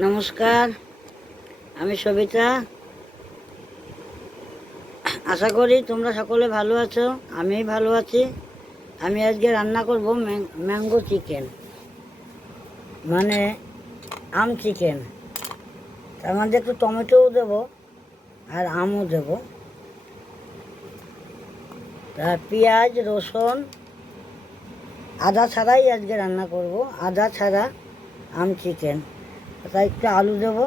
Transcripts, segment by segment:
নমস্কার, আমি সবিতা। আশা করি তোমরা সকলে ভালো আছো। আমি ভালো আছি। আমি আজকে রান্না করব ম্যাঙ্গো চিকেন, মানে আম চিকেন। তার মধ্যে একটু টমেটোও দেবো আর আমও দেবো। তা পেঁয়াজ, রসুন, আদা ছাড়াই আজকে রান্না করব, আদা ছাড়া আম চিকেন। তাই একটু আলু দেবো।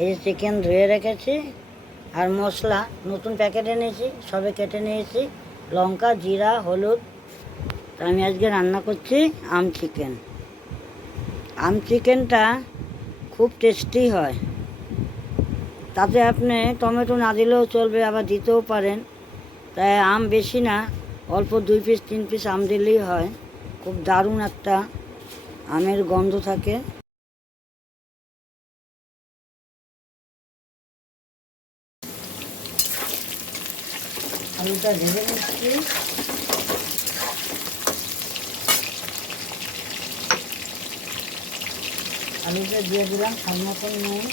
এই যে চিকেন ধুয়ে রেখেছি, আর মশলা নতুন প্যাকেট এনেছি, সবে কেটে নিয়েছি, লঙ্কা, জিরা, হলুদ। তা আমি আজকে রান্না করছি আম চিকেন। আম চিকেনটা খুব টেস্টি হয়। তাতে আপনি টমেটো না দিলেও চলবে, আবার দিতেও পারেন। তাই আম বেশি না, অল্প 2 পিস 3 পিস আম দিলেই হয়। খুব দারুণ একটা আমের গন্ধ থাকে। আলুটা ভেজে নিচ্ছি। আলুটা দিয়ে দিলাম স্বাদ মতন নুন।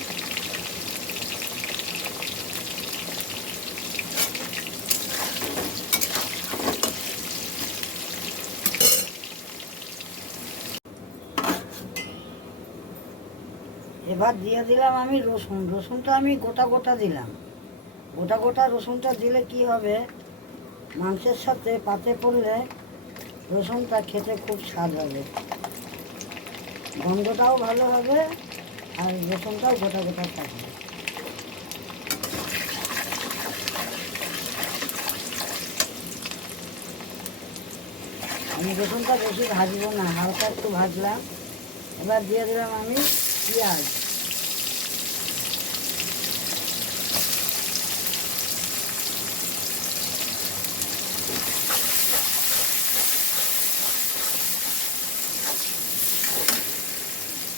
এবার দিয়ে দিলাম আমি রসুন। রসুনটা আমি গোটা গোটা দিলাম। গোটা গোটা রসুনটা দিলে কি হবে, মাংসের সাথে পাতে পড়লে রসুনটা খেতে খুব স্বাদ হবে, গন্ধটাও ভালো হবে, আর রসুনটাও গোটা গোটা থাকবে। আমি রসুনটা বেশি ভাজবো না, হালকা একটু ভাজলাম। এবার দিয়ে দিলাম আমি পেঁয়াজ।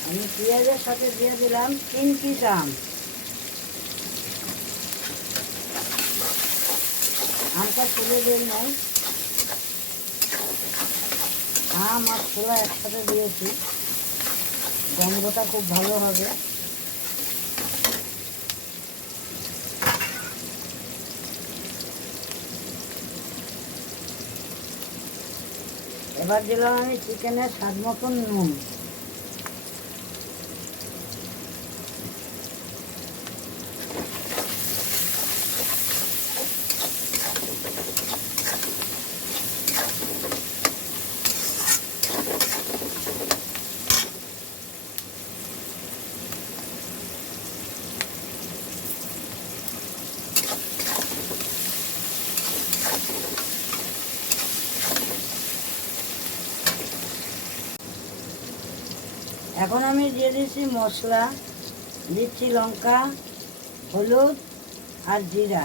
আমি পেঁয়াজের সাথে দিয়ে দিলাম 3 পিস আম। আমটা তুলে দিয়ে নেই, আম আর ছোলা একসাথে দিয়েছি, গন্ধটা খুব ভালো হবে। এবার দিলাম আমি চিকেনের স্বাদ মতন নুন। এখন আমি দিয়ে দিচ্ছি মশলা, দিচ্ছি লঙ্কা, হলুদ আর জিরা।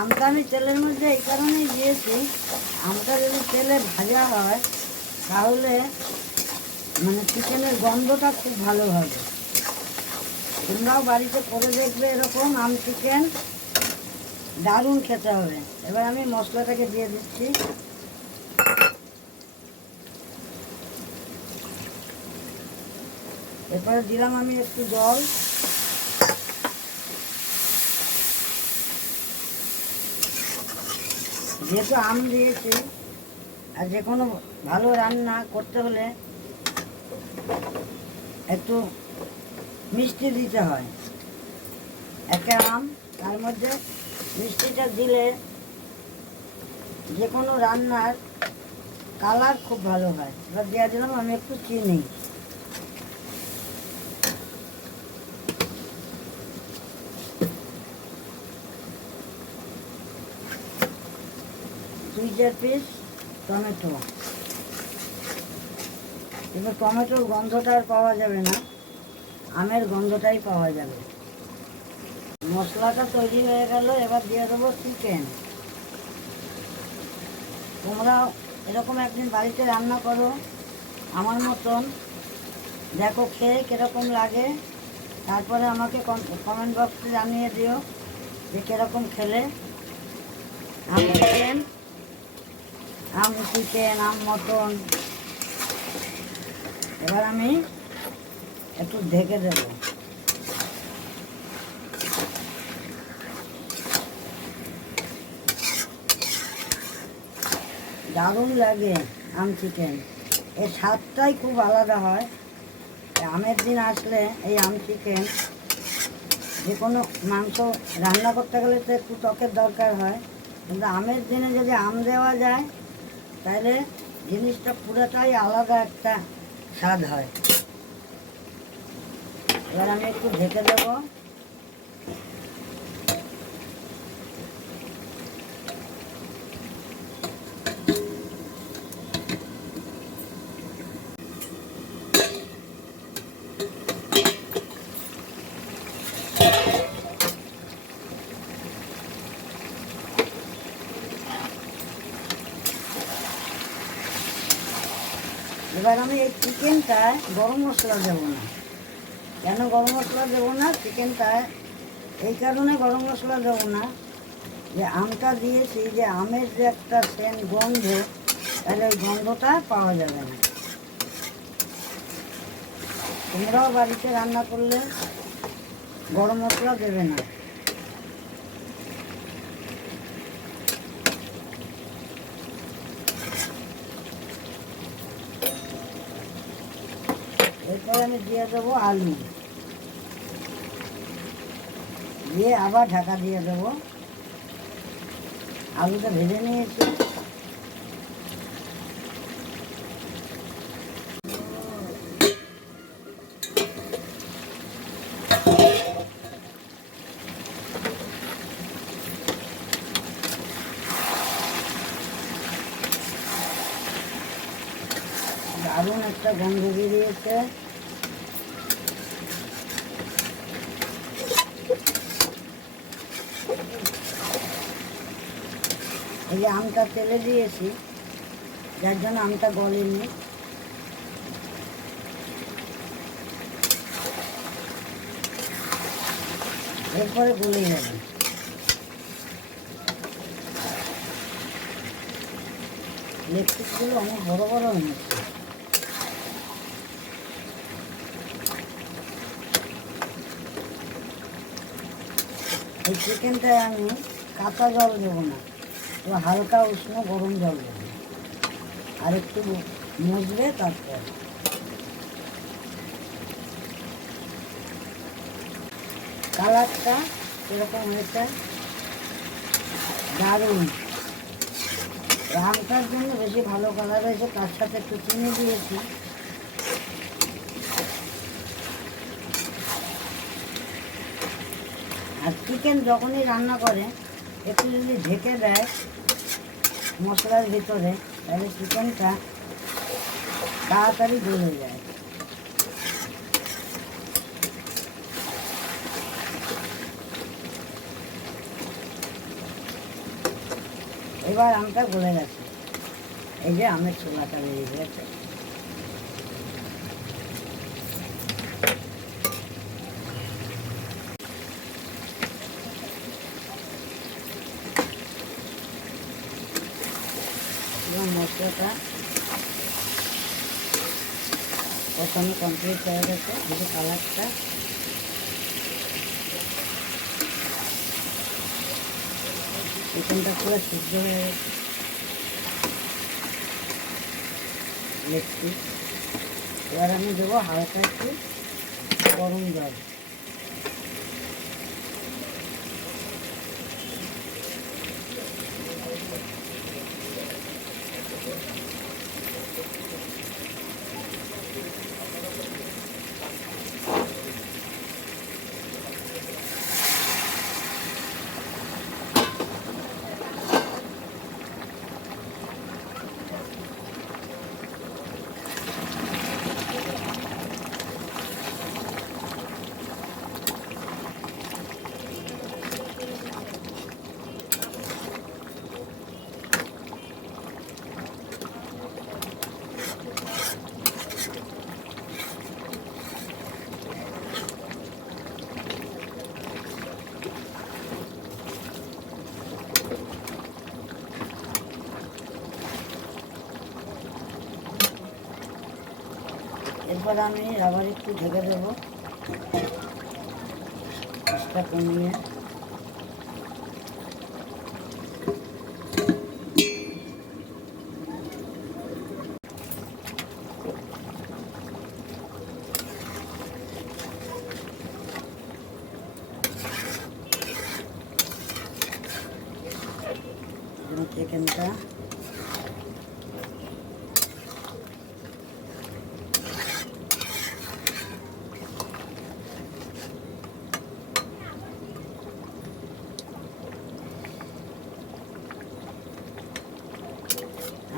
আমটা আমি তেলের মধ্যে এই কারণেই দিয়েছি, আমটা যদি তেলে ভাজা হয় তাহলে মানে চিকেনের গন্ধটা খুব ভালো হবে। তোমরাও বাড়িতে করে দেখবে এরকম আম চিকেন, দারুণ খেতে হবে। এবার আমি মশলাটাকে দিয়ে দিচ্ছি। এরপরে দিলাম আমি একটু জল। যেহেতু আম দিয়েছি, আর যে কোনো ভালো রান্না করতে হলে একটু মিষ্টি দিতে হয়। একটা আম, তার মধ্যে মিষ্টিটা দিলে যে কোনো রান্নার কালার খুব ভালো হয়। এবার দিয়ে দিলাম আমি একটু চিনি। দুই 4 পিস টমেটো। এবার টমেটোর গন্ধটা আর পাওয়া যাবে না, আমের গন্ধটাই পাওয়া যাবে। মশলাটা তৈরি হয়ে গেল। এবার দিয়ে দেবো চিকেন। তোমরাও এরকম একদিন বাড়িতে রান্না করো আমার মতন, দেখো খেয়ে কীরকম লাগে। তারপরে আমাকে কমেন্ট বক্সে জানিয়ে দিও যে কীরকম খেলে। আম চিকেন, আম মটন। এবার আমি একটু ঢেকে দেব। দারুণ লাগে আম চিকেন, এর স্বাদটাই খুব আলাদা হয়। আমের দিন আসলে এই আম চিকেন, যে কোনো মাংস রান্না করতে গেলে তো একটু টকের দরকার হয়, কিন্তু আমের দিনে যদি আম দেওয়া যায় তাহলে জিনিসটা পুরোটাই আলাদা একটা স্বাদ হয়। এবার আমি একটু ঢেকে দেবো। এবার আমি এই চিকেনটায় গরম মশলা দেবো না। কেন গরম মশলা দেবো না চিকেনটায়? এই কারণে গরম মশলা দেবো না যে আমটা দিয়েছি, যে আমের যে একটা সেন্ট গন্ধ, তাহলে ওই গন্ধটা পাওয়া যাবে না। তোমরাও বাড়িতে রান্না করলে গরম মশলা দেবে না। এরপরে আমি দিয়ে দেবো আলু, দিয়ে আবার ঢাকা দিয়ে দেবো। আলুটা ভেজে নিয়েছি। দারুণ একটা গন্ধ বেরিয়েছে। এই যে আমটা তেলে দিয়েছি, যার জন্য আমটা গলেনি। এরপরে গলে যাবে। লেগ পিসগুলো অনেক বড় বড় হয়েছে। এই চিকেনটায় আমি কাঁচা জল দেবো না, তো হালকা উষ্ণ গরম জল দেবো, আর একটু মজবে। তারপর কালারটা এরকম হয়েছে, দারুণ। আমটার জন্য বেশি ভালো কালার হয়েছে, তার সাথে একটু চিনি দিয়েছি। আর চিকেন যখনই রান্না করে একটু যদি ঢেকে দেয় মশলার ভিতরে, তাহলে চিকেনটা তাড়াতাড়ি গলে যায়। এবার আমটা গলে গেছে। এই যে আমের ছোলাটা বেরিয়ে গেছে। এবং মশলাটা প্রথমে কমপ্লিট হয়ে গেছে। এই যে কালারটা, চিকেনটা পুরো সিদ্ধ হয়ে গেছে। এবার আমি দেবো হালকা একটু গরম জল। এরপর আমি আবার একটু ঢেকে দেবো গ্যাসটা কমিয়ে। চিকেনটা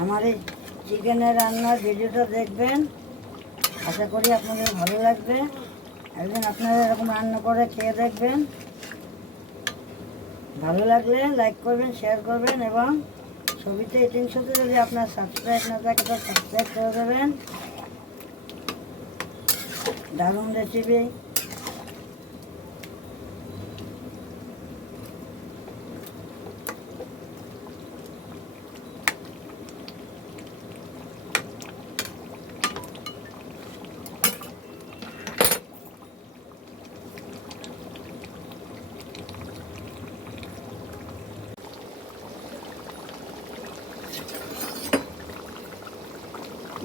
আমার এই চিকেনের রান্নার ভিডিওটা দেখবেন, আশা করি আপনাদের ভালো লাগবে। একদিন আপনারা এরকম রান্না করে খেয়ে দেখবেন, ভালো লাগলে লাইক করবেন, শেয়ার করবেন এবং ছবিতে 300তে যদি আপনার সাবস্ক্রাইব না থাকে তো সাবস্ক্রাইব করে দেবেন। দারুণ রেসিপি।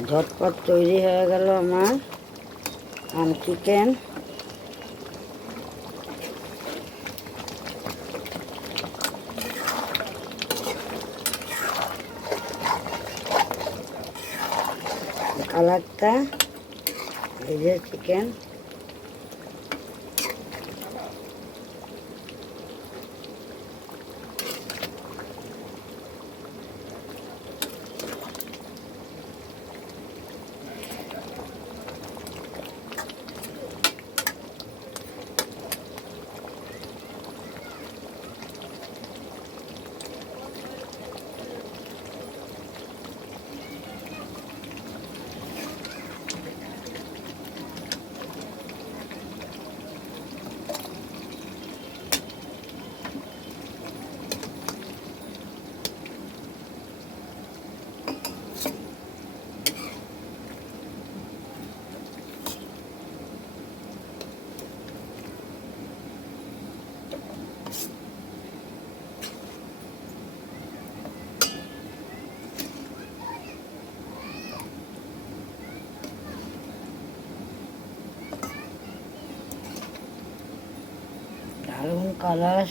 ঝটপট তৈরি হয়ে গেল আমার চিকেন। কালারটা এই যে চিকেন, দারুণ কালার।